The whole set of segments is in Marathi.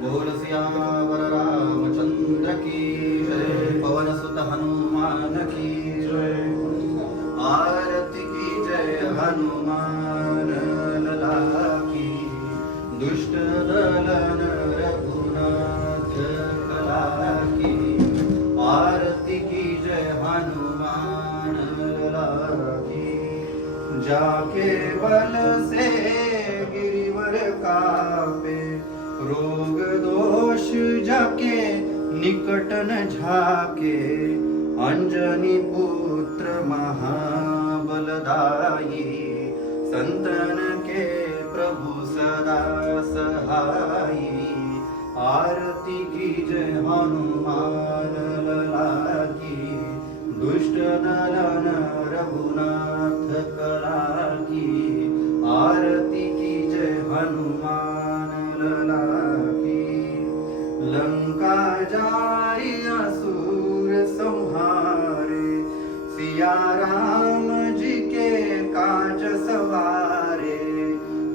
बोल सियावर रामचंद्र की जय, पवन सुत हनुमान की जय, आरती की जय हनुमान लला की, दुष्ट दलन रघुनाथ कला की, आरती की जय हनुमान लला की। जाके बल से गिरिवर कापे, रोग दोष जाके निकट न झाके, अंजनी पुत्र महाबलदाई, संतन के प्रभु सदा सहाई, आरती की जय हनुमान लला की, दुष्ट दलन रघुनाथ कला की, आरती की जय हनुमान लला की। लंका जारी असुर संहारे, सिया राम जी के काज सवारे,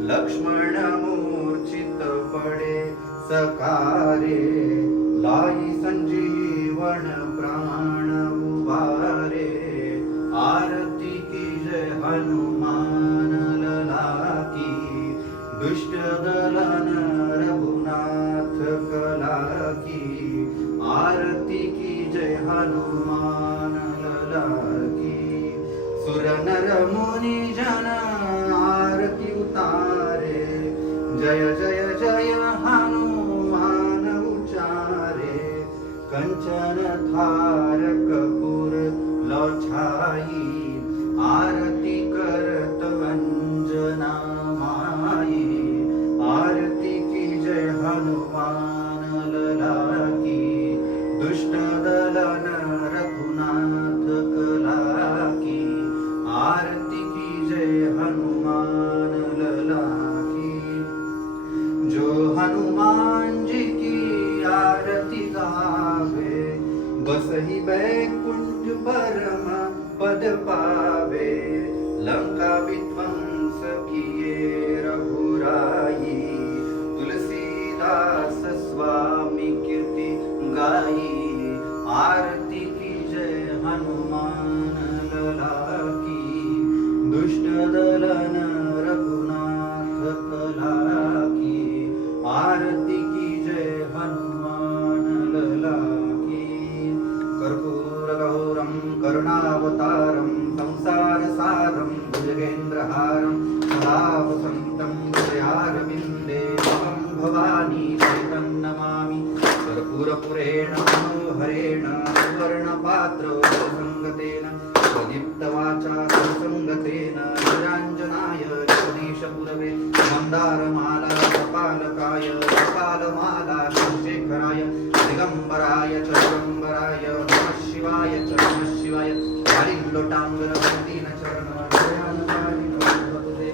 लक्ष्मण मूर्छित पड़े सकारे, लाई संजीवन प्राण उबारे, आरती की जय हनुमान लला की, दुष्ट दलन रघुनाथ कला की, आरती की जय हनुमान लला की। सुर नर मुनि जन आरती उतारे, जय जय जय हनुमान उचारे, कंचन थार कपूर लो छाई, आरती करत अंजना माई, आरती की जय हनुमान लला की, दुष्ट दलन रघुनाथ कला की, आरती की जय हनुमान लला की। जो हनुमान जी की आरती गावे, बसहि बैकुंठ परम पद पावे, लंका विध्वंस किए रघुराई, तुलसीदास स्वामी कीर्ति गाई, आरती की जय हनुमान लला की, दुष्ट दलन रघुनाथ कला की, आरती की जय हनुमान लला की। कर्पूर गौरम करुणावतारम संसार सारम भुजगेन्द्रहारम सदा वसन्तं हृदयारविन्दे महं भवानी सहितं नमामि। कर्पूरपुरेण मनोहरेण सुवर्णपात्र संगतेन प्रदीप्तवाचा संगतेन निराञ्जनाय जगदीशपुरवे मन्दारमाला कपालकाय कपालमाला शेखराय दिगम्बराय चरम्बराय नमः शिवाय च नमः शिवाय। कालिन्दोटाङ्गर वन्दीन चरण हृदयानुकारि भवतुते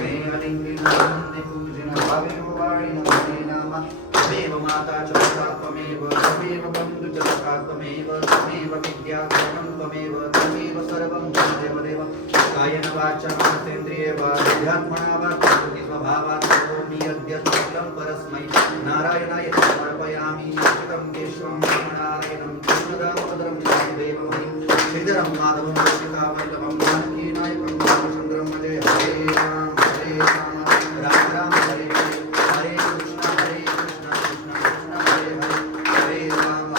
मे अलिङ्गिन वन्दे पूजिन भावेव वाणिन मे नाम त्वमेव माता च पिता त्वमेव त्वमेव बन्धु च सखा त्वमेव त्वमेव विद्या धर्मं त्वमेव त्वमेव सर्वं त्वमेव देव। कायेन वाचा मनसेन्द्रिये वा बुद्ध्यात्मना वा प्रकृति स्वभावात् करोमि यद्यत् सकलं परस्मै नारायणाय समर्पयामि। निश्चितं केशवं रामनारायणं कृष्णदामोदरं देवमहिं श्रीधरं माधवं शिखावल्लभं जानकीनायकं रामचन्द्रं भजे। हरे राम राम राम हरे हरे, हरे कृष्ण कृष्ण कृष्ण हरे हरे, हरे राम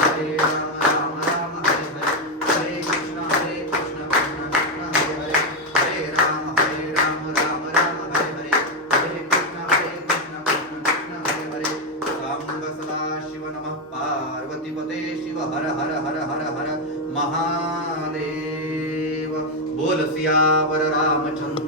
राम राम हरे हरे, हरे कृष्ण कृष्ण कृष्ण हरे हरे, हरे राम राम राम हरे हरे, हरे कृष्ण कृष्ण कृष्ण हरे हरे। सांब सदा शिव नमः पार्वतीपते शिव हर हर हर हर हर महादेव। बोल सियावर रामचंद्र